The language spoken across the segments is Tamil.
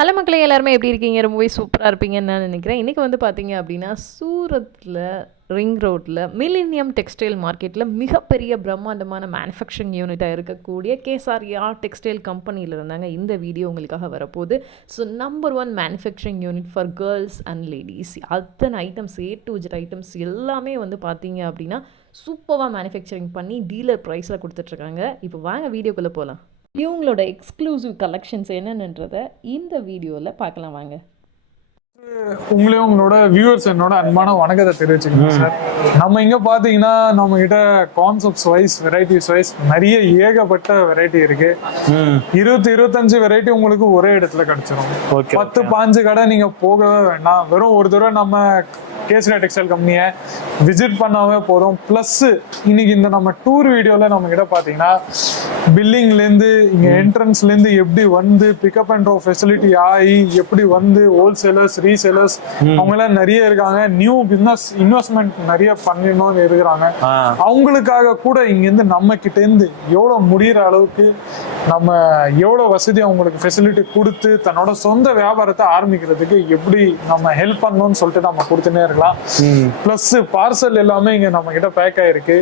ஹலோ மக்களே, எல்லாருமே எப்படி இருக்கீங்க? ரொம்பவே சூப்பராக இருப்பீங்கன்னு நான் நினைக்கிறேன். இன்றைக்கி வந்து பார்த்தீங்க அப்படின்னா, சூரத்தில் ரிங் ரோட்டில் மில்லேனியம் டெக்ஸ்டைல் மார்க்கெட்டில் மிகப்பெரிய பிரம்மாண்டமான மேனுஃபேக்சரிங் யூனிட்டாக இருக்கக்கூடிய கேசாரியா டெக்ஸ்டைல் கம்பெனியில் இருந்தாங்க இந்த வீடியோ உங்களுக்காக வரப்போகுது. So number 1 manufacturing unit for girls and ladies. அத்தனை items, A to Z items எல்லாமே வந்து பார்த்தீங்க அப்படின்னா சூப்பராக மேனுஃபேக்சரிங் பண்ணி டீலர் ப்ரைஸில் கொடுத்துட்ருக்காங்க. இப்போ வாங்க வீடியோக்குள்ளே போகலாம். இவங்களோட எக்ஸ்க்ளூசிவ் கலெக்ஷன்ஸ் என்னென்னன்றதை இந்த வீடியோவில் பார்க்கலாம் வாங்க. உங்களையும் உங்களோட வியூவர்ஸ் என்னோட அன்பான வணக்கத்தை தெரிவிச்சுக்கோங்க சார். நம்ம இங்க பாத்தீங்கன்னா நம்ம கிட்ட கான்செப்ட்ஸ் வைஸ், வெரைட்டிஸ் வைஸ் நிறைய ஏகப்பட்ட வெரைட்டி இருக்கு. 20-25 வெரைட்டி உங்களுக்கு ஒரே இடத்துல கிடைச்சிடும். 10-15 கடை நீங்க போகவே வேண்டாம். வெறும் ஒரு தடவை நம்ம கேசரியா டெக்ஸ்டைல் கம்பெனியை விசிட் பண்ணாவே போதும். பிளஸ் இன்னைக்கு இந்த நம்ம டூர் வீடியோல நம்ம கிட்ட பாத்தீங்கன்னா பில்லிங்லேருந்து இங்க என்ட்ரன்ஸ்லேருந்து எப்படி வந்து பிக்கப் அண்ட் ட்ராப் ஃபெசிலிட்டி ஆகி எப்படி வந்து ஹோல்சேலர்ஸ், ரீசேலர்ஸ் அவங்க எல்லாம் நிறைய இருக்காங்க. நியூ பிசினஸ் இன்வெஸ்ட்மெண்ட் நிறைய பண்ணிடணும்னு இருக்கிறாங்க. அவங்களுக்காக கூட இங்கேருந்து நம்ம கிட்ட இருந்து எவ்வளவு முடிகிற அளவுக்கு நம்ம எவ்வளவு வசதி அவங்களுக்கு ஃபெசிலிட்டி கொடுத்து தன்னோட சொந்த வியாபாரத்தை ஆரம்பிக்கிறதுக்கு எப்படி நம்ம ஹெல்ப் பண்ணணும்னு சொல்லிட்டு நம்ம கொடுத்துனே இருக்கலாம். பிளஸ் பார்சல் எல்லாமே இங்க நம்ம கிட்ட பேக் ஆயிருக்கு.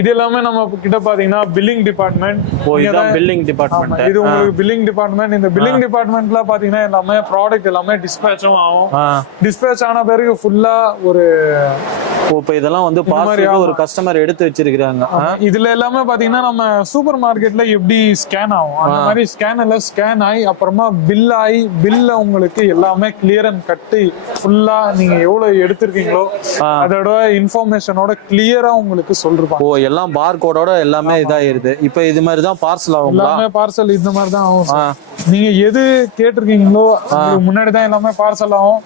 இது எல்லாமே நம்ம கிட்ட பாத்தீங்கன்னா பில்லிங் டிபார்ட்மெண்ட். பில்லிங் டிபார்ட்மெண்ட் இது உங்களுக்கு பில்லிங் டிபார்ட்மெண்ட். இந்த பில்லிங் டிபார்ட்மெண்ட்ல பாத்தீங்கன்னா எல்லாமே ப்ராடக்ட் எல்லாமே டிஸ்பேச்சும் ஆகும். டிஸ்பேச் ஆன பிறகு ஃபுல்லா ஒரு இப்ப இதெல்லாம் வந்து ஒரு கஸ்டமர் எடுத்து வச்சிருக்காங்க. இதுல எல்லாமே பாத்தீங்கன்னா நம்ம சூப்பர் மார்க்கெட்ல எப்படி ஸ்கேன் ஆகும் அந்த மாதிரி ஸ்கேன்ல ஸ்கேன் ஆகி அப்புறமா பில் ஆகி பில்ல உங்களுக்கு எல்லாமே கிளியர் அண்ட் கட்டி ஃபுல்லா நீங்க எவ்வளவு எடுத்திருக்கீங்களோ அதோட இன்ஃபர்மேஷனோட கிளியரா உங்களுக்கு சொல்லிருப்பாங்க. ஓ, எல்லாம் பார் கோடோட எல்லாமே இதாயிருது. இப்ப இது மாதிரி தான் பார்சல் ஆகும். எல்லாமே பார்சல் இந்த மாதிரி தான் ஆகும். நீங்க எது கேட்டிருக்கீங்களோ முன்னாடி தான் எல்லாமே பார்சல் ஆகும்.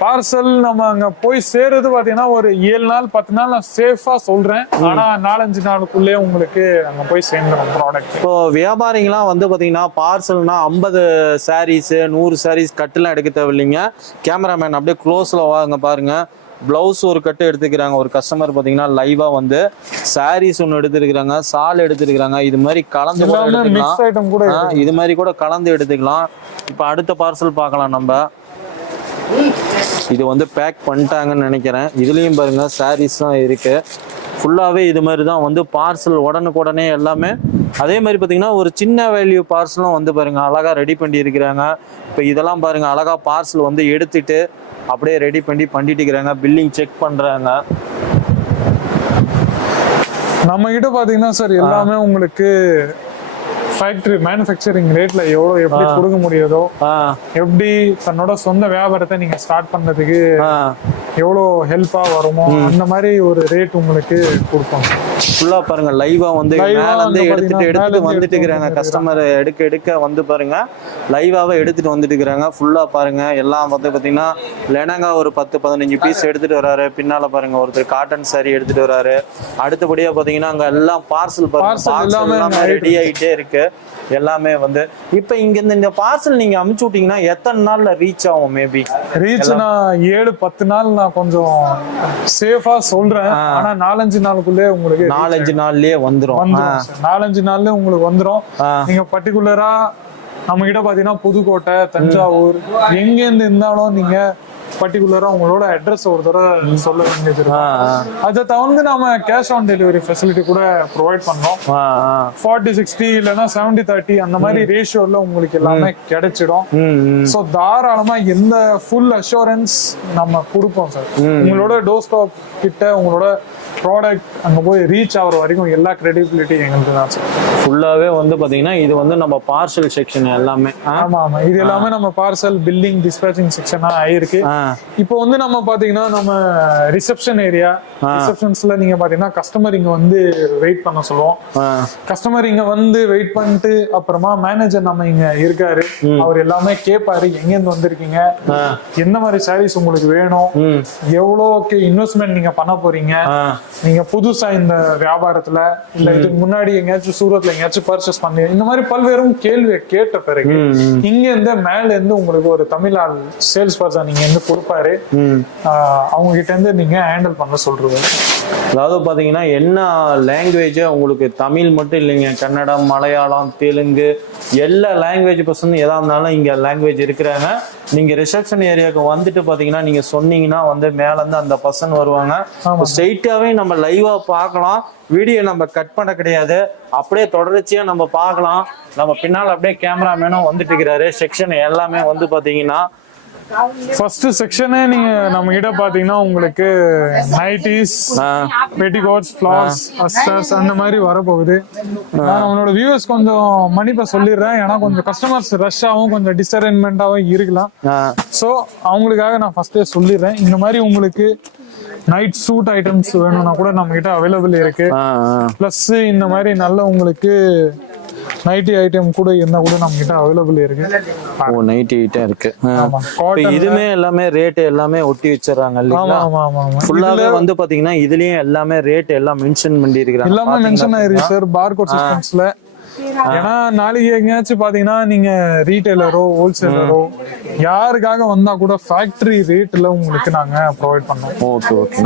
பார்சல் நம்ம அங்க போய் சேர்றது பாத்தீங்கன்னா ஒரு 7 நாள் 10 நாள் நான் சேஃபா சொல்றேன். ஆனா 4-5 நாளுக்குள்ளே உங்களுக்கு அங்க போய் சேர்ந்துடும் ப்ராடக்ட். இப்போ வியாபாரிங்கெல்லாம் வந்து பாத்தீங்கன்னா பார்சல்னா 50 சாரீஸ் 100 சாரீஸ் கட்டுலாம் எடுக்க தேவையில்லைங்க. கேமராமேன் அப்படியே க்ளோஸ்ல வாங்க பாருங்க. பிளவுஸ் ஒரு கட்டு எடுத்துக்கிறாங்க. ஒரு கஸ்டமர் பாத்தீங்கன்னா லைவா வந்து சாரீஸ் ஒன்னு எடுத்துருக்காங்க, சால் எடுத்துருக்காங்க. இது மாதிரி கலந்து எடுத்துக்கலாம். இது மாதிரி கூட கலந்து எடுத்துக்கலாம். இப்ப அடுத்த பார்சல் பார்க்கலாம் நம்ம. இது வந்து பேக் பண்ணிட்டாங்கன்னு நினைக்கிறேன். இதுலயும் பாருங்க சாரீஸ் தான் இருக்கு. ஃபுல்லாவே இது மாதிரி தான் வந்து பார்சல் உடனுக்குடனே எல்லாமே. அதே மாதிரி பாத்தீங்கன்னா ஒரு சின்ன வேல்யூ பார்சலும் வந்து பாருங்க அழகா ரெடி பண்ணி இருக்கிறாங்க. இப்ப இதெல்லாம் பாருங்க அழகா பார்சல் வந்து எடுத்துட்டு அப்படியே ரெடி பண்ணிட்டு இருக்கிறாங்க. பில்லிங் செக் பண்றாங்க. நம்ம கிட்ட பாத்தீங்கன்னா சார் எல்லாமே உங்களுக்கு ஃபேக்டரி மேனுஃபேக்சரிங் ரேட்ல எவ்வளவு எப்படி கொடுக்க முடியாதோ, எப்படி தன்னோட சொந்த வியாபாரத்தை நீங்க ஸ்டார்ட் பண்றதுக்கு எவ்வளவு ஹெல்ப்பா வருமோ அந்த மாதிரி ஒரு ரேட் உங்களுக்கு கொடுப்போம். ஃபுல்லா பாருங்க லைவா வந்து மேல இருந்து எடுத்துட்டு வந்துட்டு இருக்கிறாங்க. கஸ்டமர் எடுக்க வந்து பாருங்க லைவாவே எடுத்துட்டு வந்துட்டு இருக்கிறாங்க. ஃபுல்லா பாருங்க எல்லாம் வந்து பாத்தீங்கன்னா லெனங்கா ஒரு 10-15 பீஸ் எடுத்துட்டு வராரு. பின்னால பாருங்க ஒருத்தர் காட்டன் சாரி எடுத்துட்டு வராரு. அடுத்தபடியா பாத்தீங்கன்னா அங்க எல்லாம் பார்சல் எல்லாமே ரெடி ஆயிட்டே இருக்கு. எல்லாமே வந்து இப்ப இங்க இந்த பார்சல் நீங்க அமுச்சு விட்டீங்கன்னா எத்தனை நாள்ல ரீச் ஆகும்? மேபி ரீச் நான் 7-10 நாள் நான் கொஞ்சம் சேஃபா சொல்றேன். ஆனா 4-5 நாளுக்குள்ளே உங்களுக்கு 4-5 நாள்லயே வந்துரும். 4-5 நாள்ல உங்களுக்கு வந்துரும். நீங்க பர்டிகுலரா நம்ம கிட்ட பாத்தீங்கன்னா புதுக்கோட்டை, தஞ்சாவூர் எங்க இருந்து இருந்தாலும் நீங்க பர்டிகுலரா உங்களோட அட்ரஸ் ஒரு தடவை சொல்ல வேண்டியது இருக்கும். அதை தவிர்த்து நாம கேஷ் ஆன் டெலிவரி ஃபெசிலிட்டி கூட ப்ரொவைட் பண்றோம். 40-60 இல்லைன்னா 70-30 அந்த மாதிரி ரேஷியோல உங்களுக்கு எல்லாமே கிடைச்சிடும். ஸோ தாராளமா எந்த ஃபுல் அஷூரன்ஸ் நம்ம கொடுப்போம் சார். உங்களோட டோர் ஸ்டாப் கிட்ட உங்களோட ப்ராடக்ட் அங்க போய் ரீச் ஆகிற வரைக்கும் எல்லா கிரெடிபிலிட்டி எங்களுக்கு தான் சார். ஃபுல்லாவே வந்து பாத்தீங்கன்னா இது வந்து நம்ம பார்சல் செக்ஷன் எல்லாமே. ஆமா இது எல்லாமே நம்ம பார்சல் பில்லிங் டிஸ்பேச்சிங் செக்ஷனா ஆயிருக்கு. இப்போ வந்து நம்ம பாத்தீங்கன்னா நம்ம ரிசப்ஷன் ஏரியா, ரிசப்ஷன்ஸ்ல நீங்க பாத்தீங்கன்னா கஸ்டமர் இங்க வந்து வெயிட் பண்ண சொல்லுவோம். கஸ்டமர் இங்க வந்து வெயிட் பண்ணிட்டு அப்புறமா மேனேஜர் நம்ம இங்க இருக்காரு. அவர் எல்லாமே கேட்பாரு, எங்க இருந்து வந்திருக்கீங்க, எந்த மாதிரி சாரீஸ் உங்களுக்கு வேணும், எவ்வளோக்கு இன்வெஸ்ட்மெண்ட் நீங்க பண்ண போறீங்க, நீங்க புதுசா இந்த வியாபாரத்துல இல்ல இதுக்கு முன்னாடி எங்கேயாச்சும் சூரத்ல எங்கேயாச்சும் பர்ச்சேஸ் பண்ணி இந்த மாதிரி பல்வேறு கேள்வியை கேட்ட பிறகு இங்க இருந்து மேல இருந்து உங்களுக்கு ஒரு தமிழ் ஆள் சேல்ஸ் பர்சன் நீங்க இருந்து கொடுப்பாரு, அவங்க கிட்ட இருந்து நீங்க ஹேண்டில் பண்ண சொல்றது. அதாவது பாத்தீங்கன்னா என்ன லாங்குவேஜ் உங்களுக்கு தமிழ் மட்டும் இல்லைங்க, கன்னடம், மலையாளம், தெலுங்கு எல்லா லாங்குவேஜ் பர்சன் எதா இருந்தாலும் இங்க லாங்குவேஜ் இருக்கிறாங்க. நீங்க ரிசப்ஷன் ஏரியாவுக்கு வந்துட்டு பாத்தீங்கன்னா நீங்க சொன்னீங்கன்னா வந்து மேல இருந்து அந்த பர்சன் வருவாங்க. ஸ்ட்ரெயிட்டாவே நம்ம லைவா பார்க்கலாம், வீடியோ நம்ம கட் பண்ண கிடையாது, அப்படியே தொடர்ச்சியா நம்ம பார்க்கலாம். நம்ம பின்னால் அப்படியே கேமராமேனும் வந்துட்டு இருக்கிறாரு. செக்ஷன் எல்லாமே வந்து பாத்தீங்கன்னா ஃபர்ஸ்ட் செக்ஷனே நீங்க நம்ம கிட்ட பாத்தீங்கன்னா உங்களுக்கு நைட்டிஸ், பெட்டிகோட்ஸ், ஃப்ளார்ஸ், அஸ்டர்ஸ் அந்த மாதிரி வரப்போகுது. நான் நம்மளோட வியூவர்ஸ் கொஞ்சம் மன்னிப்பா சொல்லிடுறேன், ஏன்னா கொஞ்சம் கஸ்டமர்ஸ் ரஷ்ஷாகவும் கொஞ்சம் டிஸ்அரேஞ்ச்மெண்டாகவும் இருக்கலாம். ஸோ அவங்களுக்காக நான் ஃபர்ஸ்டே சொல்லிடுறேன், இந்த மாதிரி உங்களுக்கு நைட் சூட் ஐட்டம்ஸ் வேணும்னா கூட நம்ம கிட்ட அவைலபிள் இருக்கு. பிளஸ் இந்த மாதிரி நல்ல உங்களுக்கு நைட்டி ஐட்டம் கூட இருந்தா கூட நம்ம கிட்ட அவைலபிள் இருக்கு. ஓ, நைட்டி ஐட்டம் இருக்கு. இதுமே எல்லாமே ரேட் எல்லாமே ஒட்டி வச்சிடறாங்க இல்லைங்களா? ஃபுல்லாவே வந்து பாத்தீங்கன்னா இதுலயும் எல்லாமே ரேட் எல்லாம் மென்ஷன் பண்ணி இருக்காங்க. எல்லாமே மென்ஷன் ஆயிருக்கு சார் பார்கோட் சிஸ்டம்ஸ்ல. ஏன்னா நாளைக்கு எங்கேயாச்சும் பாத்தீங்கன்னா நீங்க ரீட்டைலரோ ஹோல்சேலரோ யாருக்காக வந்தா கூட ஃபேக்டரி ரேட்ல உங்களுக்கு நாங்க ப்ரொவைட் பண்ணோம்.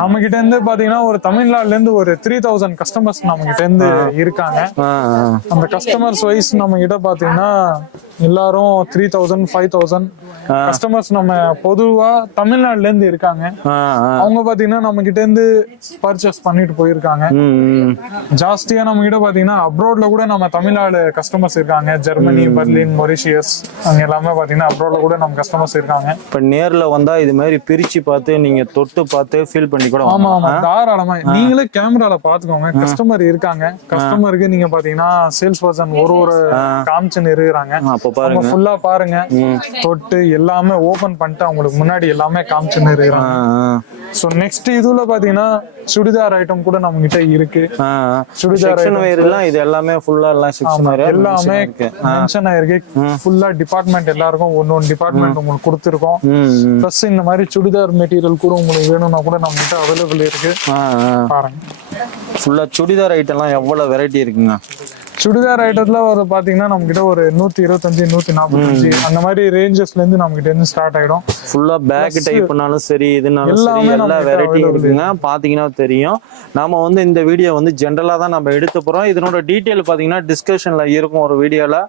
நம்ம கிட்ட இருந்து பாத்தீங்கன்னா ஒரு தமிழ்நாடுல இருந்து ஒரு 3000 கஸ்டமர்ஸ் நம்ம கிட்ட இருந்து இருக்காங்க. அந்த கஸ்டமர்ஸ் வைஸ் நம்ம கிட்ட பாத்தீங்கன்னா எல்லாரும் 3000 5000 கஸ்டமர்ஸ் நம்ம பொதுவா தமிழ்நாடுல இருந்து இருக்காங்க. அவங்க பாத்தீங்கன்னா நம்ம கிட்ட இருந்து பர்ச்சேஸ் பண்ணிட்டு போயிருக்காங்க. ஜாஸ்தியா நம்ம கிட்ட பாத்தீங்கன்னா அப்ராட்ல கூட நம்ம தமிழ்நாடு கஸ்டமர்ஸ் இருக்காங்க. ஜெர்மனி, பெர்லின், மொரிஷியஸ் அங்க எல்லாமே பாத்தீங்கன்னா அப்ராட்ல கூட நம்ம கஸ்டமர்ஸ் இருக்காங்க. இப்ப நேர்ல வந்தா இது மாதிரி பிரிச்சு பார்த்து நீங்க தொட்டு பார்த்து ஃபீல் பண்ணி கூட ஆமா ஆமா தாராளமா நீங்களே கேமரால பாத்துக்கோங்க. கஸ்டமர் இருக்காங்க, கஸ்டமருக்கு நீங்க பாத்தீங்கன்னா சேல்ஸ் பர்சன் ஒரு காமிச்சுன்னு இருக்கிறாங்க. அப்ப ஃபுல்லா பாருங்க, தொட்டு எல்லாமே ஓபன் பண்ணிட்டு அவங்களுக்கு முன்னாடி எல்லாமே காமிச்சுன்னு இருக்கிறாங்க. சோ நெக்ஸ்ட் இதுல பாத்தீங்கன்னா சுடிதார் ஐட்டம் கூட நம்ம கிட்ட இருக்கு. சுடிதார் எல்லாம் இது எல்லாமே ஃபுல்லா எல்லாமே மென்ஷன் ஆயிருக்கு. ஃபுல்லா டிபார்ட்மெண்ட் எல்லாருக்கும் ஒன்னொன்னு டிபார்ட்மெண்ட் உங்களுக்கு கொடுத்துருக்கோம். பிளஸ் இந்த மாதிரி சுடிதார் மெட்டீரியல் கூட உங்களுக்கு வேணும்னா கூட நம்ம கிட்ட அவைலபிள் இருக்கு. பாருங்க ஃபுல்லா சுடிதார் ஐட்டம் எல்லாம் எவ்வளவு வெரைட்டி இருக்குங்க. சுடிதார் ஐட்டத்துல ஒரு பாத்தீங்கன்னா நம்ம கிட்ட ஒரு 125 145 அந்த மாதிரி ரேஞ்சஸ்ல இருந்து நம்ம கிட்ட இருந்து ஸ்டார்ட் ஆயிடும். ஃபுல்லா பேக் டைப்னாலும் சரி இதுனாலும் சரி எல்லா வெரைட்டி இருக்குங்க. பாத்தீங்கன்னா தெரியும். நாம வந்து இந்த வீடியோ வந்து ஜெனரலா தான் நம்ம எடுத்து போறோம். இதனோட டீடைல் பாத்தீங்கன்னா டிஸ்கஷன்ல இருக்கும் ஒரு வீடியோல,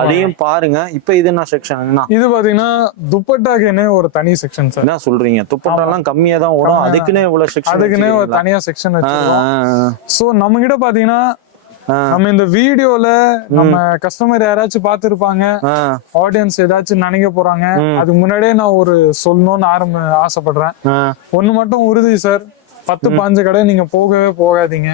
அதையும் பாருங்க. இப்போ இது என்ன செக்ஷன்? இது பாத்தீங்கன்னா துப்பட்டாக்குன்னு ஒரு தனி செக்ஷன் சார். என்ன சொல்றீங்க? துப்பட்டா எல்லாம் கம்மியா தான் வரும், அதுக்குன்னே இவ்வளவு செக்ஷன், அதுக்குன்னே ஒரு தனியா செக்ஷன் வச்சிருக்கோம். சோ நம்ம கிட்ட பாத்தீங்கன்னா நம்ம இந்த வீடியோல நம்ம கஸ்டமர் யாராச்சும் பாத்துருப்பாங்க, ஆடியன்ஸ் ஏதாச்சும் நினைக்க போறாங்க. அதுக்கு முன்னாடியே நான் ஒரு சொல்லணும்னு ஆசைப்படுறேன். ஒண்ணு மட்டும் உறுதி சார், 10-15 கடை நீங்க போகவே போகாதீங்க.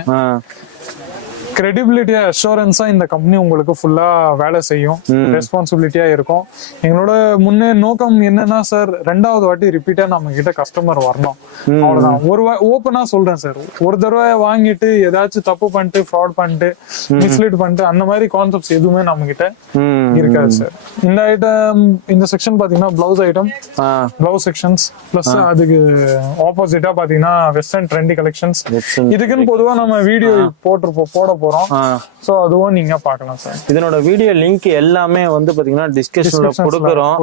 கிரெடிபிலிட்டியா அஷூரன்ஸா இந்த கம்பெனி உங்களுக்கு ஃபுல்லா வேலை செய்யும், ரெஸ்பான்சிபிலிட்டியா இருக்கும். எங்களோட முன்னே நோக்கம் என்னன்னா சார், 2வது வாட்டி ரிப்பீட்டா நம்ம கிட்ட கஸ்டமர் வரணும், அவ்வளவுதான். ஓப்பனா சொல்றேன் சார், ஒரு தடவை வாங்கிட்டு ஏதாச்சும் தப்பு பண்ணிட்டு ஃப்ராட் பண்ணிட்டு மிஸ்லீட் பண்ணிட்டு அந்த மாதிரி கான்செப்ட்ஸ் எதுவுமே நம்ம கிட்ட இருக்காது சார். இந்த ஐட்டம் இந்த செக்ஷன் பாத்தீங்கன்னா blouse item, blouse sections, plus அதுக்கு ஆப்போசிட்டா பாத்தீங்கன்னா வெஸ்டர்ன் ட்ரெண்டி கலெக்ஷன்ஸ். இதுக்குன்னு பொதுவா நம்ம வீடியோ போட போறோம். சோ அதுவும் நீங்க பார்க்கலாம் சார். இதனோட வீடியோ லிங்க் எல்லாமே வந்து பாத்தீங்கன்னா டிஸ்கிரிப்ஷன்ல கொடுக்குறோம்,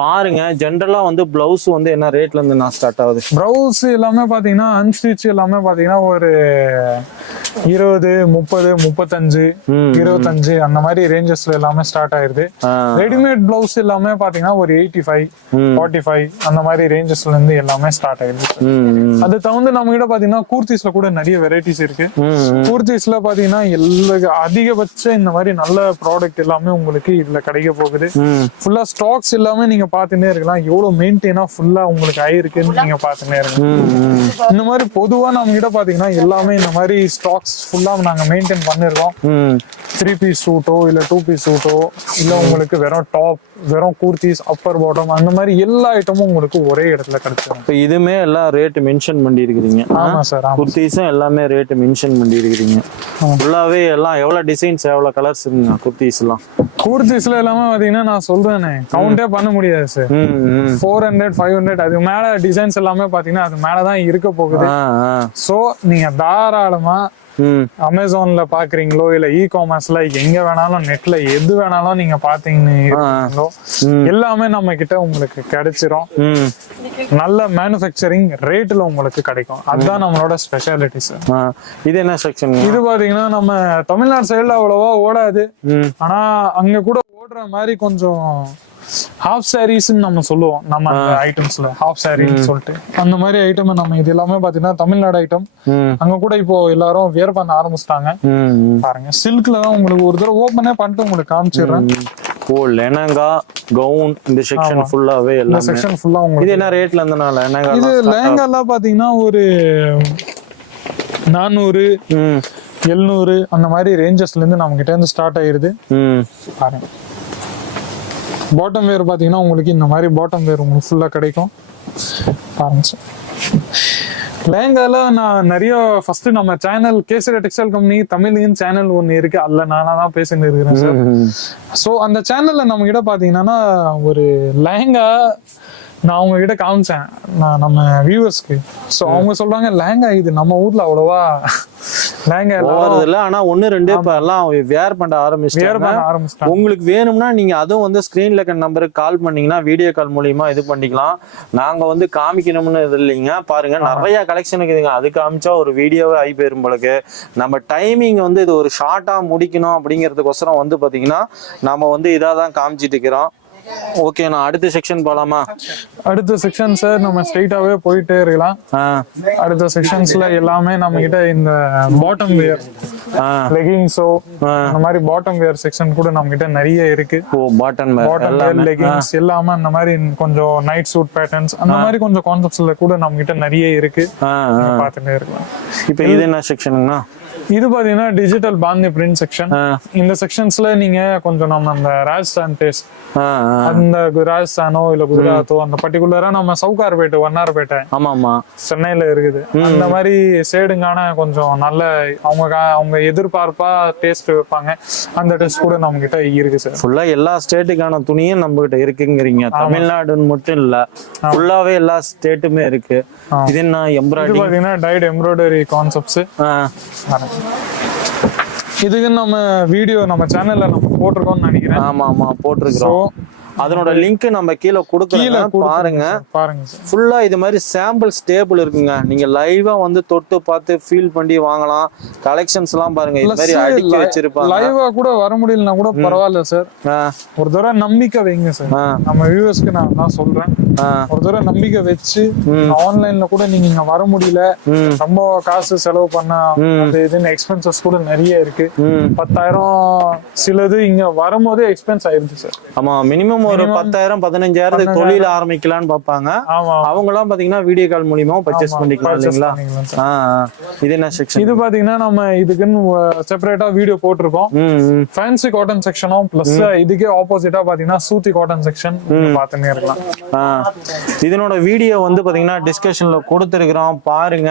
பாருங்க. ஜெனரலா வந்து பிளவுஸ் வந்து என்ன ரேட்ல இருந்து நான் ஸ்டார்ட் ஆகுது? பிளவுஸ் எல்லாமே பாத்தீங்கன்னா அன்ஸ்டிச் எல்லாமே பாத்தீங்கன்னா ஒரு 20, 30, 35, 25 அந்த மாதிரி ரேஞ்சஸ்ல எல்லாமே ஸ்டார்ட் ஆயிருது. ரெடிமேட் பிளவுஸ் எல்லாமே பாத்தீங்கன்னா ஒரு 85, 45 அந்த மாதிரி ரேஞ்சஸ்ல இருந்து எல்லாமே ஸ்டார்ட் ஆயிருது. அது தவிர்த்து நம்ம கிட்ட பாத்தீங்கன்னா கூர்த்திஸ்ல கூட நிறைய வெரைட்டிஸ் இருக்கு. கூர்த்திஸ்ல பாத்தீங்கன்னா அதிகபட்ச இந்த மாதிரி நல்ல ப்ராடக்ட் எல்லாமே உங்களுக்கு இதுல கிடைக்க போகுது. ஃபுல்லா ஸ்டாக்ஸ் எல்லாமே நீங்க பாத்துனே இருக்கலாம், எவ்வளவு மெயின்டைனா ஃபுல்லா உங்களுக்கு ஆயிருக்குன்னு நீங்க பாத்துனே இருக்கலாம். இந்த மாதிரி பொதுவா நம்ம கிட்ட பாத்தீங்கன்னா எல்லாமே இந்த மாதிரி ஸ்டாக்ஸ் ஃபுல்லா நாங்க மெயின்டைன் பண்ணிருக்கோம். 3 பீஸ் சூட்டோ இல்ல 2 பீஸ் சூட்டோ இல்ல உங்களுக்கு வெறும் டாப், வெறும் கூர்த்திஸ், அப்பர் பாட்டம் அந்த மாதிரி எல்லா ஐட்டமும் உங்களுக்கு ஒரே இடத்துல கிடைச்சிடும். இப்போ இதுமே எல்லாம் ரேட் மென்ஷன் பண்ணி இருக்கிறீங்க. ஆமா சார், குர்த்திஸும் எல்லாமே ரேட் மென்ஷன் பண்ணி இருக்கிறீங்க. ஃபுல்லாவே எல்லாம் எவ்வளவு டிசைன்ஸ் எவ்வளவு கலர்ஸ் இருக்குங்க குர்த்திஸ் எல்லாம்? கூர்த்திஸ்ல எல்லாமே பாத்தீங்கன்னா நான் சொல்றேனே கவுண்டே பண்ண முடியாது சார். 400, 500 அது மேல டிசைன்ஸ் எல்லாமே பாத்தீங்கன்னா அது மேலதான் இருக்க போகுது. சோ நீங்க தாராளமா அமேசான்ல பாக்குறீங்களோ இல்ல காமர்ஸ்ல எங்க வேணாலும் நெட்ல எது வேணாலும் நீங்க பாத்தீங்கன்னு எல்லாமே நம்ம கிட்ட உங்களுக்கு கிடைச்சிரும். நல்ல மேனுஃபேக்சரிங் ரேட்ல உங்களுக்கு கிடைக்கும். அதுதான் நம்மளோட ஸ்பெஷாலிட்டி சார். இது என்ன செக்ஷன்? இது பாத்தீங்கன்னா நம்ம தமிழ்நாடு சைடுல அவ்வளவா ஓடாது. ஆனா அங்க கூட ஓடுற மாதிரி கொஞ்சம் ஹாஃப் சாரீஸ் நம்ம சொல்லுவோம். நம்ம அந்த ஐட்டம்ஸ்ல ஹாஃப் சாரின்னு சொல்லிட்டு அந்த மாதிரி ஐட்டம் நம்ம இது எல்லாமே பாத்தீங்கன்னா தமிழ்நாடு ஐட்டம். அங்க கூட இப்போ எல்லாரும் வியர் பண்ண ஆரம்பிச்சிட்டாங்க. பாருங்க சில்க்ல தான் உங்களுக்கு ஒரு தடவை ஓபனே பண்ணிட்டு உங்களுக்கு காமிச்சிடுறேன். ஓ லெஹங்கா கவுன் இந்த செக்ஷன் ஃபுல்லாவே இந்த செக்ஷன் ஃபுல்லா உங்களுக்கு. இது என்ன ரேட்ல இருந்தனா லெஹங்கா? இது லெஹங்கா எல்லாம் பாத்தீங்கன்னா ஒரு 400 700 அந்த மாதிரி ரேஞ்சஸ்ல இருந்து நம்ம கிட்ட இருந்து ஸ்டார்ட் ஆயிருது. பாருங்க பாட்டம் வேர் பாத்தீங்கன்னா உங்களுக்கு இந்த மாதிரி பாட்டம் வேர் உங்களுக்கு ஃபுல்லா கிடைக்கும். பாருங்க சார் லெஹங்கால நான் நிறைய ஃபர்ஸ்ட் நம்ம சேனல் கேசரி டெக்ஸ்டைல் கம்பெனி தமிழ்னு சேனல் ஒன்னு இருக்கு. அதுல நானா தான் பேசிட்டு இருக்கிறேன் சார். ஸோ அந்த சேனல்ல நம்ம கிட்ட பாத்தீங்கன்னா ஒரு லெஹங்கா நான் அவங்க கிட்ட காமிச்சேன் நம்ம வியூவர்ஸ்க்கு. ஸோ அவங்க சொல்றாங்க லெஹங்கா இது நம்ம ஊர்ல அவ்வளவா லெஹங்கா இல்ல. ஆனா 1-2 இப்ப எல்லாம் வேர் பண்ண ஆரம்பிச்சிட்டாங்க. உங்களுக்கு வேணும்னா நீங்க அதுவும் வந்து ஸ்கிரீன்ல இருக்க நம்பருக்கு கால் பண்ணீங்கன்னா வீடியோ கால் மூலியமா இது பண்ணிக்கலாம். நாங்க வந்து காமிக்கணும்னு இது இல்லைங்க. பாருங்க நிறைய கலெக்ஷன் இருக்குதுங்க. அது காமிச்சா ஒரு வீடியோவே ஆகி போயிரும் போலக்கு. நம்ம டைமிங் வந்து இது ஒரு ஷார்ட்டா முடிக்கணும் அப்படிங்கிறதுக்கோசரம் வந்து பாத்தீங்கன்னா நம்ம வந்து இதாதான் காமிச்சிட்டு இருக்கிறோம். ஓகே நான் அடுத்த செக்ஷன் போலாமா? அடுத்த செக்ஷன் சார் நம்ம ஸ்ட்ரைட்டாவே போயிட்டே இருக்கலாம். அடுத்த செக்ஷன்ஸ்ல எல்லாமே நம்ம கிட்ட இந்த பாட்டம் வேர் லெகிங்ஸோ அந்த மாதிரி பாட்டம் வேர் செக்ஷன் கூட நம்ம கிட்ட நிறைய இருக்கு. பாட்டம் வேர் லெகிங்ஸ் எல்லாமே அந்த மாதிரி கொஞ்சம் நைட் சூட் பேட்டர்ன்ஸ் அந்த மாதிரி கொஞ்சம் கான்செப்ட்ஸ்ல கூட நம்ம கிட்ட நிறைய இருக்கு. பாத்துட்டே இருக்கலாம். இப்போ இது என்ன செக்ஷன்னா? இது பாத்தீங்கன்னா டிஜிட்டல் பாந்தி பிரிண்ட் செக்ஷன். இந்த செக்ஷன்ஸ்ல நீங்க கொஞ்சம் நம்ம அந்த ராஜஸ்தான் டேஸ்ட் அந்த ராஜஸ்தானோ இல்ல குஜராத்தோ அந்த பர்டிகுலரா நம்ம சவுகார்பேட்டை வண்ணாரப்பேட்டை சென்னையில இருக்குது அந்த மாதிரி சேடுங்கான கொஞ்சம் நல்ல அவங்க எதிர்பார்ப்பா டேஸ்ட் வைப்பாங்க. அந்த டேஸ்ட் கூட நம்ம கிட்ட இருக்கு சார். ஃபுல்லா எல்லா ஸ்டேட்டுக்கான துணியும் நம்ம கிட்ட இருக்குங்கிறீங்க. தமிழ்நாடுன்னு மட்டும் இல்ல ஃபுல்லாவே எல்லா ஸ்டேட்டுமே இருக்கு. இது என்ன எம்ப்ராய்டரி? பாத்தீங்கன்னா டைட் எம்ப்ராய்டரி கான்செப்ட்ஸ். இதுக்கு நம்ம வீடியோ நம்ம சேனல்ல நம்ம போட்டிருக்கோம்னு நினைக்கிறேன். ஆமா போட்டிருக்கோம். அதனோட லிங்க் நம்ம கீழே கொடுக்குறோம். பாருங்க ஃபுல்லா இது மாதிரி சாம்பிள் ஸ்டேபிள் இருக்குங்க. நீங்க லைவா வந்து தொட்டு பார்த்து ஃபீல் பண்ணி வாங்கலாம். கலெக்ஷன்ஸ் எல்லாம் பாருங்க இது மாதிரி அடுக்கி வச்சிருப்பாங்க. லைவா கூட வர முடியலனா கூட பரவாயில்ல சார். ஒரு தடவை நம்பிக்கை வைங்க சார். நம்ம வியூவர்ஸ்க்கு நான் சொல்றேன் ஒரு தடவை நம்பிக்கை வச்சு ஆன்லைன்ல கூட நீங்க இங்க வர முடியல ரொம்ப காசு செலவு பண்ண அந்த இதுன்னு எக்ஸ்பென்சஸ் கூட நிறைய இருக்கு. 10,000 சிலது இங்க வரும்போதே எக்ஸ்பென்ஸ் ஆயிருது சார். ஆமா மினிமம் ஒரு 10,000-15,000 தொழில் ஆரம்பிக்கலாம்னு பாப்பாங்க. அவங்க எல்லாம் பாத்தீங்கன்னா வீடியோ கால் மூலியமா பர்ச்சேஸ் பண்ணிக்கலாம் இல்லீங்களா? இது என்ன செக்ஷன்? இது பாத்தீங்கன்னா நம்ம இதுக்குன்னு செப்பரேட்டா வீடியோ போட்டிருக்கோம். ஃபேன்சி காட்டன் செக்ஷனும் பிளஸ் இதுக்கே ஆப்போசிட்டா பாத்தீங்கன்னா சூத்தி காட்டன் செக்ஷன் பாத்துனே இருக்கலாம். இதனோட வீடியோ வந்து பாத்தீங்கன்னா டிஸ்கஷன்ல கொடுத்துருக்கிறோம். பாருங்க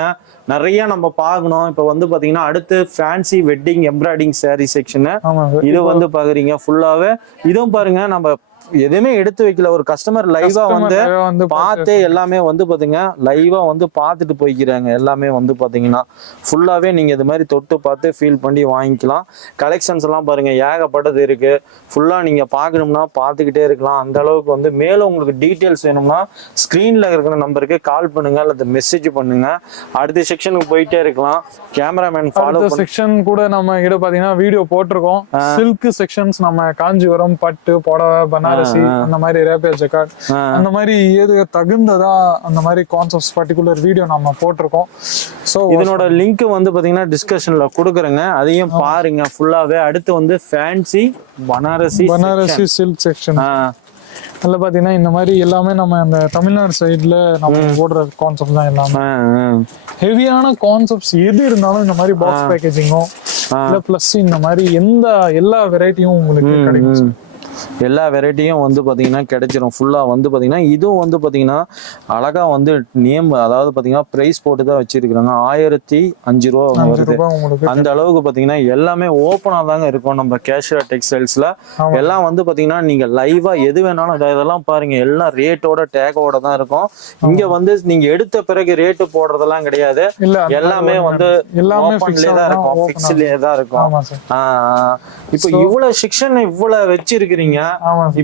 நிறைய நம்ம பார்க்கணும். இப்ப வந்து பாத்தீங்கன்னா அடுத்து fancy wedding embroidering sari section இது வந்து பாக்குறீங்க ஃபுல்லாவே. இதுவும் பாருங்க நம்ம எதுவுமே எடுத்து வைக்கல. ஒரு கஸ்டமர் லைவா வந்து பார்த்து எல்லாமே வந்து பாத்தீங்க லைவா வந்து பார்த்துட்டு போய்க்கிறாங்க. எல்லாமே வந்து பாத்தீங்கன்னா ஃபுல்லாவே நீங்க இது மாதிரி தொட்டு பார்த்து ஃபீல் பண்ணி வாங்கிக்கலாம். கலெக்ஷன்ஸ் எல்லாம் பாருங்க ஏகப்பட்டது இருக்கு. ஃபுல்லா நீங்க பாக்கணும்னா பார்த்துக்கிட்டே இருக்கலாம். அந்த அளவுக்கு வந்து மேலும் உங்களுக்கு டீட்டெயில்ஸ் வேணும்னா ஸ்கிரீன்ல இருக்கிற நம்பருக்கு கால் பண்ணுங்க அல்லது மெசேஜ் பண்ணுங்க. அடுத்த செக்ஷனுக்கு போயிட்டே இருக்கலாம். கேமராமேன் ஃபாலோ செக்ஷன் கூட நம்ம கிட்ட பாத்தீங்கன்னா வீடியோ போட்டிருக்கோம். சில்க் செக்ஷன்ஸ் நம்ம காஞ்சிபுரம் பட்டு புடவை பனாரசி அந்த மாதிரி ரேபியா ஜக்கார்ட் அந்த மாதிரி ஏது தகுந்ததா அந்த மாதிரி கான்செப்ட்ஸ் பர்టిక్యులர் வீடியோ நம்ம போட்டிருக்கோம். சோ இதனோட லிங்க் வந்து பாத்தீங்கன்னா டிஸ்கஷன்ல கொடுக்குறேங்க. அதையும் பாருங்க ஃபுல்லாவே. அடுத்து வந்து ஃபேன்சி பனாரசி சில்க் செக்ஷன். அதுல பாத்தீங்கன்னா இந்த மாதிரி எல்லாமே நம்ம அந்த தமிழ்நாடு சைடுல நம்ம போடுற கான்செப்ட் தான் எல்லாமே. ஹெவியான கான்செப்ட்ஸ் எது இருந்தாலும் இந்த மாதிரி பாக்ஸ் பேக்கேஜிங்கும் இல்ல பிளஸ் இந்த மாதிரி எல்லா வெரைட்டியும் உங்களுக்கு கிடைக்கும். எல்லா வெரைட்டியும் வந்து பாத்தீங்கன்னா கிடைச்சிரும் ஃபுல்லா வந்து பாத்தீங்கன்னா. இதுவும் வந்து பாத்தீங்கன்னா அழகா வந்து நேம், அதாவது பாத்தீங்கன்னா பிரைஸ் போட்டு தான் வச்சிருக்காங்க. 1005 ரூபா வருது. அந்த அளவுக்கு பாத்தீங்கன்னா எல்லாமே ஓப்பனா தாங்க இருக்கும் நம்ம கேஷியர் டெக்ஸ்டைல்ஸ்ல. எல்லாம் வந்து பாத்தீங்கன்னா நீங்க லைவா எது வேணாலும் இதெல்லாம் பாருங்க, எல்லாம் ரேட்டோட டேகோட தான் இருக்கும். இங்க வந்து நீங்க எடுத்த பிறகு ரேட்டு போடுறதெல்லாம் கிடையாது. எல்லாமே வந்து எல்லாமே தான் இருக்கும், ஃபிக்ஸ்லயே தான் இருக்கும். இப்போ இவ்வளவு செக்ஷன் இவ்வளவு வச்சிருக்கிறீங்க.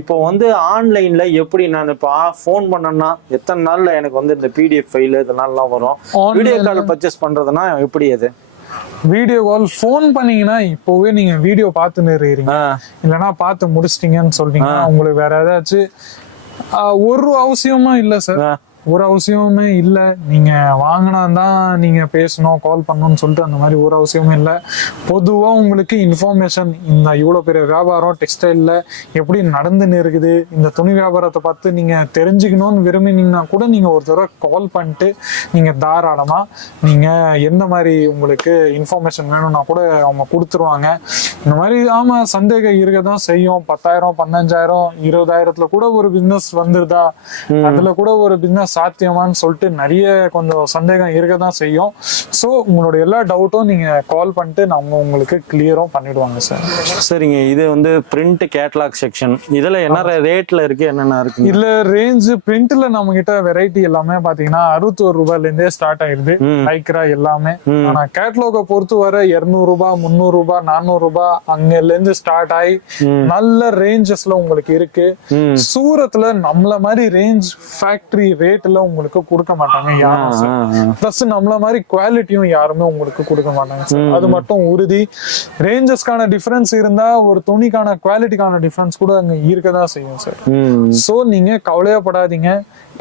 இப்போ வந்து ஆன்லைன்ல எப்படி நான் இப்போ போன் பண்ணேன்னா எத்தனை நாள்ல எனக்கு வந்து இந்த பிடிஎஃப் ஃபைல் இதெல்லாம் வரும்? வீடியோ கால் பர்ச்சேஸ் பண்றதுன்னா எப்படி? அது வீடியோ கால் போன் பண்ணீங்கன்னா இப்போவே நீங்க வீடியோ பார்த்துன்னு இருக்கீங்க, இல்லைன்னா பார்த்து முடிச்சிட்டீங்கன்னு சொல்றீங்க. உங்களுக்கு வேற ஏதாச்சும் ஒரு அவசியமும் இல்லை சார், ஒரு அவசியமுமே இல்லை. நீங்க வாங்கினா தான் நீங்க பேசணும், கால் பண்ணணும்னு சொல்லிட்டு அந்த மாதிரி ஒரு அவசியமும் இல்லை. பொதுவா உங்களுக்கு இன்ஃபர்மேஷன், இந்த இவ்வளவு பெரிய வியாபாரம் டெக்ஸ்டைல்ல எப்படி நடந்துன்னு இருக்குது, இந்த துணி வியாபாரத்தை பார்த்து நீங்க தெரிஞ்சுக்கணும்னு விரும்பினீங்கன்னா கூட நீங்க ஒரு தடவை கால் பண்ணிட்டு நீங்க தாராளமா நீங்க எந்த மாதிரி உங்களுக்கு இன்ஃபர்மேஷன் வேணும்னா கூட அவங்க கொடுத்துருவாங்க. இந்த மாதிரி ஆமா சந்தேகம் இருக்கதான் செய்யும். 10,000 15,000 20,000 கூட ஒரு பிசினஸ் வந்துருதா, அதுல கூட ஒரு பிசினஸ் சாத்தியமான்னு சொல்லிட்டு நிறைய கொஞ்சம் சந்தேகம் இருக்கதான் செய்யும். ஸோ உங்களோட எல்லா டவுட்டும் நீங்க கால் பண்ணிட்டு நம்ம உங்களுக்கு கிளியரும் பண்ணிடுவாங்க சார். சரிங்க. இது வந்து பிரிண்ட் கேட்டலாக் செக்ஷன். இதுல என்ன ரேட்ல இருக்கு, என்னென்ன இருக்கு? இதுல ரேஞ்ச் பிரிண்ட்ல நம்ம கிட்ட வெரைட்டி எல்லாமே பாத்தீங்கன்னா 61 ரூபாய்ல இருந்தே ஸ்டார்ட் ஆயிருது, லைக்ரா எல்லாமே. ஆனா கேட்டலாக பொறுத்து வர 200 ரூபாய் 300 ரூபாய் 400 ரூபாய் அங்கல இருந்து ஸ்டார்ட் ஆகி நல்ல ரேஞ்சஸ்ல உங்களுக்கு இருக்கு. சூரத்ல நம்மள மாதிரி ரேஞ்ச் ஃபேக்டரி ரேட்ல உங்களுக்கு கொடுக்க மாட்டாங்க யாரும். பிளஸ் நம்மள மாதிரி குவாலிட்டியும் யாருமே உங்களுக்கு கொடுக்க மாட்டாங்க சார், அது மட்டும் உறுதி. ரேஞ்சஸ்க்கான டிஃபரன்ஸ் இருந்தா ஒரு துணிக்கான குவாலிட்டிக்கான டிஃபரன்ஸ் கூட அங்க இருக்கதான் செய்யும் சார். சோ நீங்க கவலையப்படாதீங்க.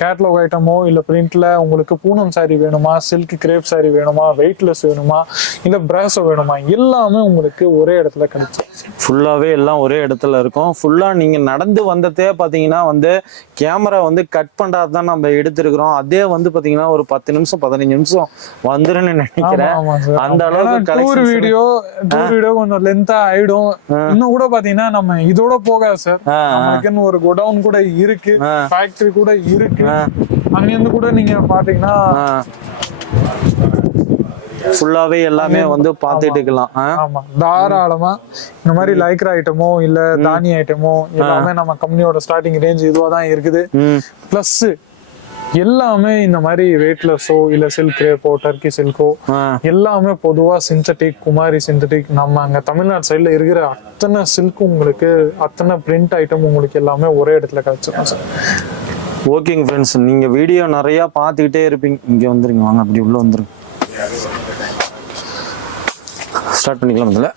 கேட்லாக் ஐட்டமோ இல்ல பிரிண்ட்ல உங்களுக்கு பூனம் சாரி வேணுமா, சில்க் கிரேப் சாரி வேணுமா, வெயிட்லெஸ் வேணுமா, இல்ல பிராசோ வேணுமா, எல்லாமே உங்களுக்கு ஒரே இடத்துல கிடைக்கும். ஃபுல்லாவே எல்லாம் ஒரே இடத்துல இருக்கும். ஃபுல்லா நீங்க நடந்து வந்ததே பாத்தீங்கன்னா வந்து கேமரா வந்து கட் பண்றதுதான் நம்ம எடுத்திருக்கிறோம். அதே வந்து பாத்தீங்கன்னா ஒரு 10 நிமிஷம் 15 நிமிஷம் வந்துருன்னு நினைக்கிறேன். அந்த அளவுக்கு வீடியோ கொஞ்சம் லென்த்தா ஆயிடும். இன்னும் கூட பாத்தீங்கன்னா நம்ம இதோட போகாது சார், நமக்குன்னு ஒரு கோடவுன் கூட இருக்கு, ஃபேக்டரி கூட இருக்கு. அங்கிருந்து கூட நீங்க பாத்தீங்கன்னா ஃபுல்லாவே எல்லாமே வந்து பாத்துட்டு இருக்கலாம். ஆமா, தாராளமா இந்த மாதிரி லைக்ரா ஐட்டமோ இல்ல தானிய ஐட்டமோ எல்லாமே நம்ம கம்பெனியோட ஸ்டார்டிங் ரேஞ்ச் இதுவா தான் இருக்குது. பிளஸ் எல்லாமே இந்த மாதிரி வெயிட்லெஸ்ஸோ இல்ல சில்க் கிரேப்போ டர்க்கி சில்கோ எல்லாமே பொதுவா சிந்தட்டிக், குமாரி சிந்தட்டிக், நம்ம அங்க தமிழ்நாடு சைட்ல இருக்கிற அத்தனை சில்க் உங்களுக்கு, அத்தனை பிரிண்ட் ஐட்டம் உங்களுக்கு எல்லாமே ஒரே இடத்துல கிடைச்சிடும் சார். ஓகேங்க ஃப்ரெண்ட்ஸ், நீங்க வீடியோ நிறைய பார்த்துக்கிட்டே இருப்பீங்க. இங்க வந்துருங்க, வாங்க அப்படி உள்ள வந்துருங்க. ஸ்டார்ட் பண்ணிக்கலாம் முதல்ல.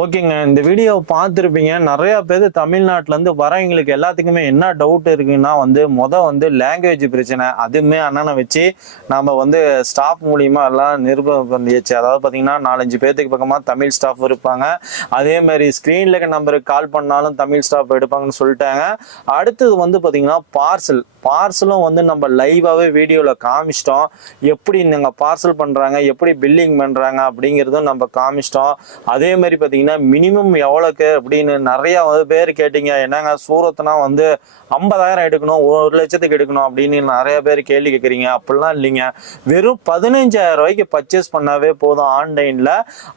ஓகேங்க, இந்த வீடியோ பார்த்துருப்பீங்க. நிறைய பேர் தமிழ்நாட்டுல இருந்து வரவங்களுக்கு எல்லாத்துக்குமே என்ன டவுட் இருக்குன்னா வந்து வந்து லாங்குவேஜ் பிரச்சனை. அதுவுமே அண்ணனை வச்சு நம்ம வந்து ஸ்டாஃப் மூலியமா எல்லாம் நிரூபணம் பண்ணியாச்சு. அதாவது பாத்தீங்கன்னா 4-5 பேர்த்துக்கு பக்கமா தமிழ் ஸ்டாஃப் இருப்பாங்க. அதே மாதிரி ஸ்கிரீன்ல நம்பருக்கு கால் பண்ணாலும் தமிழ் ஸ்டாஃப் எடுப்பாங்கன்னு சொல்லிட்டாங்க. அடுத்தது வந்து பாத்தீங்கன்னா பார்சலும் வந்து நம்ம லைவாவே வீடியோல காமிச்சிட்டோம். எப்படி நீங்க பார்சல் பண்றாங்க, எப்படி பில்லிங் பண்றாங்க அப்படிங்கிறதும் நம்ம காமிச்சிட்டோம். அதே மாதிரி பாத்தீங்கன்னா மினிமம் எவ்வளவுக்கு அப்படின்னு நிறைய பேர் கேட்டீங்க. என்னங்க சூரத்னா வந்து 50,000 எடுக்கணும், 1 லட்சத்துக்கு எடுக்கணும் அப்படின்னு நிறைய பேர் கேள்வி கேட்குறீங்க. அப்படிலாம் இல்லைங்க, வெறும் 15,000 ரூபாய்க்கு பர்ச்சேஸ் பண்ணாவே போதும் ஆன்லைன்ல.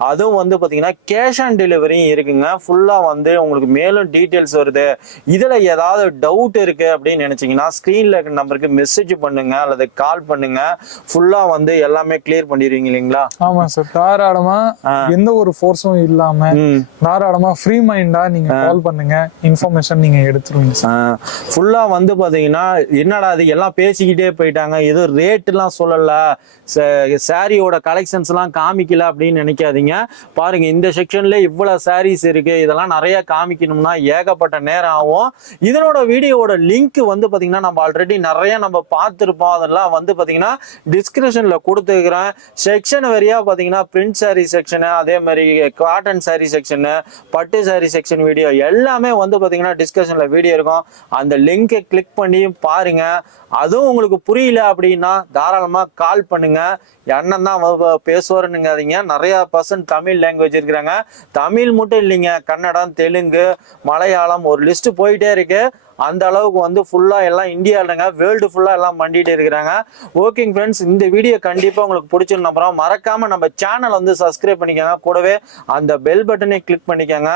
அதுவும் வந்து பாத்தீங்கன்னா கேஷ் ஆன் டெலிவரியும் இருக்குங்க. ஃபுல்லா வந்து உங்களுக்கு மேலும் டீட்டெயில்ஸ் வருது. இதுல ஏதாவது டவுட் இருக்கு அப்படின்னு நினைச்சீங்கன்னா ஸ்கிரீன்ல நம்பருக்கு மெசேஜ் பண்ணுங்க அல்லது கால் பண்ணுங்க. ஃபுல்லா வந்து எல்லாமே கிளியர் பண்ணிடுவீங்க இல்லைங்களா? ஆமா சார், தாராளமா எந்த ஒரு ஃபோர்ஸும் இல்லாம தாராளமா ஃப்ரீ மைண்டா நீங்க கால் பண்ணுங்க, இன்ஃபர்மேஷன் நீங்க எடுத்துருவீங்க சார். ஃபுல்லா வந்து பாத்தீங்கன்னா என்னடா அது எல்லாம் பேசிக்கிட்டே போயிட்டாங்க, ஏதோ ரேட் எல்லாம் சொல்லல, சாரியோட கலெக்ஷன்ஸ் எல்லாம் காமிக்கல அப்படின்னு நினைக்காதீங்க. பாருங்க, இந்த செக்ஷன்ல இவ்வளவு சாரீஸ் இருக்கு. இதெல்லாம் நிறைய காமிக்கணும்னா ஏகப்பட்ட நேரம் ஆகும். இதனோட வீடியோட லிங்க் வந்து பாத்தீங்கன்னா நம்ம ஆல்ரெடி நிறைய நம்ம பார்த்துருப்போம். அதெல்லாம் வந்து பாத்தீங்கன்னா டிஸ்கிரிப்ஷன்ல கொடுத்துருக்கிறேன். செக்ஷன் வரியா பாத்தீங்கன்னா பிரிண்ட் சாரி செக்ஷனு, அதே மாதிரி காட்டன் சாரி செக்ஷனு, பட்டு சாரி செக்ஷன் வீடியோ எல்லாமே வந்து பாத்தீங்கன்னா டிஸ்கஷன்ல வீடியோ இருக்கும். அந்த லிங்கை கிளிக் பண்ணி பாருங்க. அதுவும் உங்களுக்கு புரியல அப்படின்னா தாராளமா கால் பண்ணுங்க. அண்ணன் தான் பேசுவாருன்னுங்காதீங்க. நிறைய பர்சன்ட் தமிழ் லாங்குவேஜ் இருக்கிறாங்க. தமிழ் மட்டும் இல்லைங்க, கன்னடம், தெலுங்கு, மலையாளம், ஒரு லிஸ்ட் போயிட்டே இருக்கு. அந்த அளவுக்கு வந்து ஃபுல்லா எல்லாம் இந்தியாவிலங்க, வேர்ல்டு ஃபுல்லா எல்லாம் பண்ணிட்டு இருக்கிறாங்க. ஓகேங்க ஃப்ரெண்ட்ஸ், இந்த வீடியோ கண்டிப்பா உங்களுக்கு பிடிச்சிருந்த நம்புறோம். மறக்காம நம்ம சேனல் வந்து சப்ஸ்கிரைப் பண்ணிக்கோங்க. கூடவே அந்த பெல் பட்டனை கிளிக் பண்ணிக்கோங்க.